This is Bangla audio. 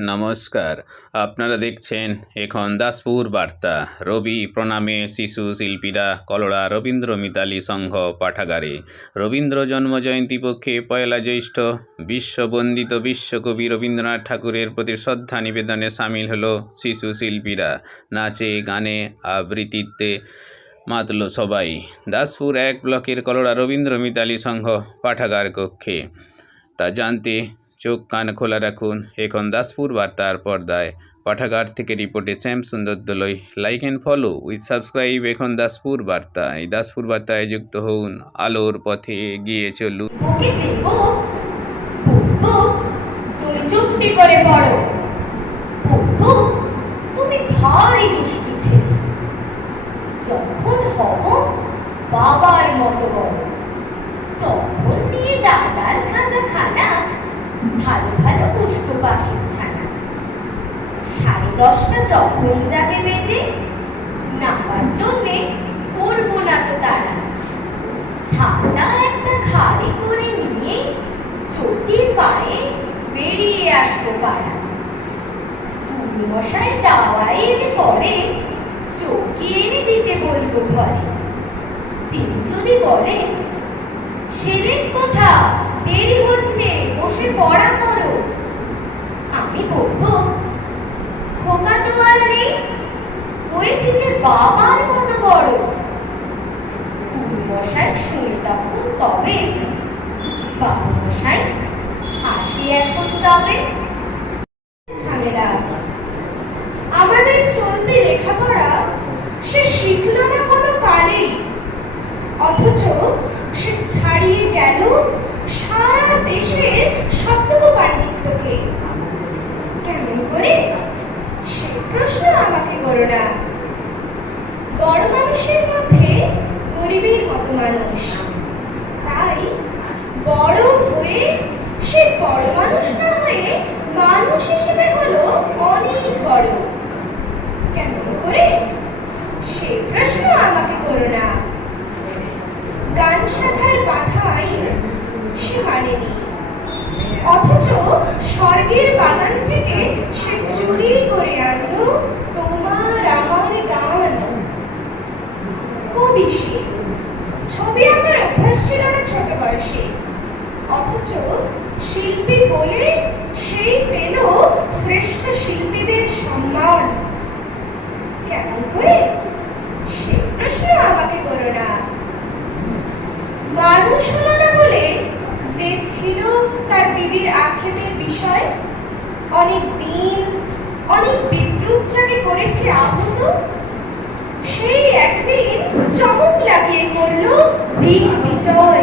নমস্কার। আপনারা দেখছেন এখন দাসপুর বার্তা। রবি প্রণামে শিশু শিল্পীরা কলড়া রবীন্দ্র মিতালি সংঘ পাঠাগারে। রবীন্দ্র জন্মজয়ন্তী পক্ষে পয়লা জ্যৈষ্ঠ বিশ্ববন্দিত বিশ্বকবি রবীন্দ্রনাথ ঠাকুরের প্রতি শ্রদ্ধা নিবেদনে সামিল হলো শিশু শিল্পীরা। নাচে, গানে, আবৃত্তিতে মাতল সবাই। দাসপুর এক ব্লকের কলড়া রবীন্দ্র মিতালি সংঘ পাঠাগার কক্ষে। তা জানতে চোখ কান খোলা রাখুন। এখন দাসপুর বার্তার পর্দায়। পাঠাগার থেকে রিপোর্টে Shyam Sundar Dolai. Like and follow with subscribe এখন দাসপুর বার্তা এই দাসপুর বার্তায় যুক্ত হন আলোর পথে এগিয়ে চলুন। বাবার মতো বড়। তখন নিয়ে খাঁচা খানা ভালো ভালো পুষ্প পাখির ছানা। সাড়ে দশটা যখন যাবে বেজে, নামার জন্যে করব না তো তারা। ছাতা একটা ঘাড়ে করে নিয়ে চটির পায়ে বেরিয়ে আসব পাড়া। মশাই দাওয়াই এলে পরে চৌকি এনে দিতে বলব ঘরে। তিনি যদি বলেন সেলেট কোথা দেরি হচ্ছে বসে পড়া করো। আমি বলব, খোকা তো আর নেই হয়েছে যে বাবার মতো বড়। মশাই শুনে তখন কবে বাবু মশাই আসি এখন তবে। আমাদের চলতে লেখাপড়া সে শিখলো না কোনো কালেই। অথচ সে ছাড়িয়ে গেল সারা দেশের সবটুকু পাণ্ডিত্যকে কেমন করে সে প্রশ্ন আমাকে করো না বড় মানুষের মধ্যে গরিবের মতো মানুষ তাই বড় হয়ে সে বড় মানুষ না হয়ে মানুষ হিসেবে হলো অনেক বড়। কেমন করে? সে প্রশ্ন আমাকে করো না। গান শাখার বাধা আইন সে মানেনি। অথচ স্বর্গের বাগান থেকে সে চুরি করে আনলো তোমার আমার গান। কবি সে। ছবি আঁকার অভ্যাস ছিল না ছোট বয়সে। অথচ শিল্পী বলে সেই পেল শ্রেষ্ঠ শিল্পীদের সম্মান। কেমন করে? সে প্রশ্ন আমাকে করো না। মানুষ হলো না বলে যে ছিল তার দিদির আক্ষেপের বিষয়, অনেক দিন সেই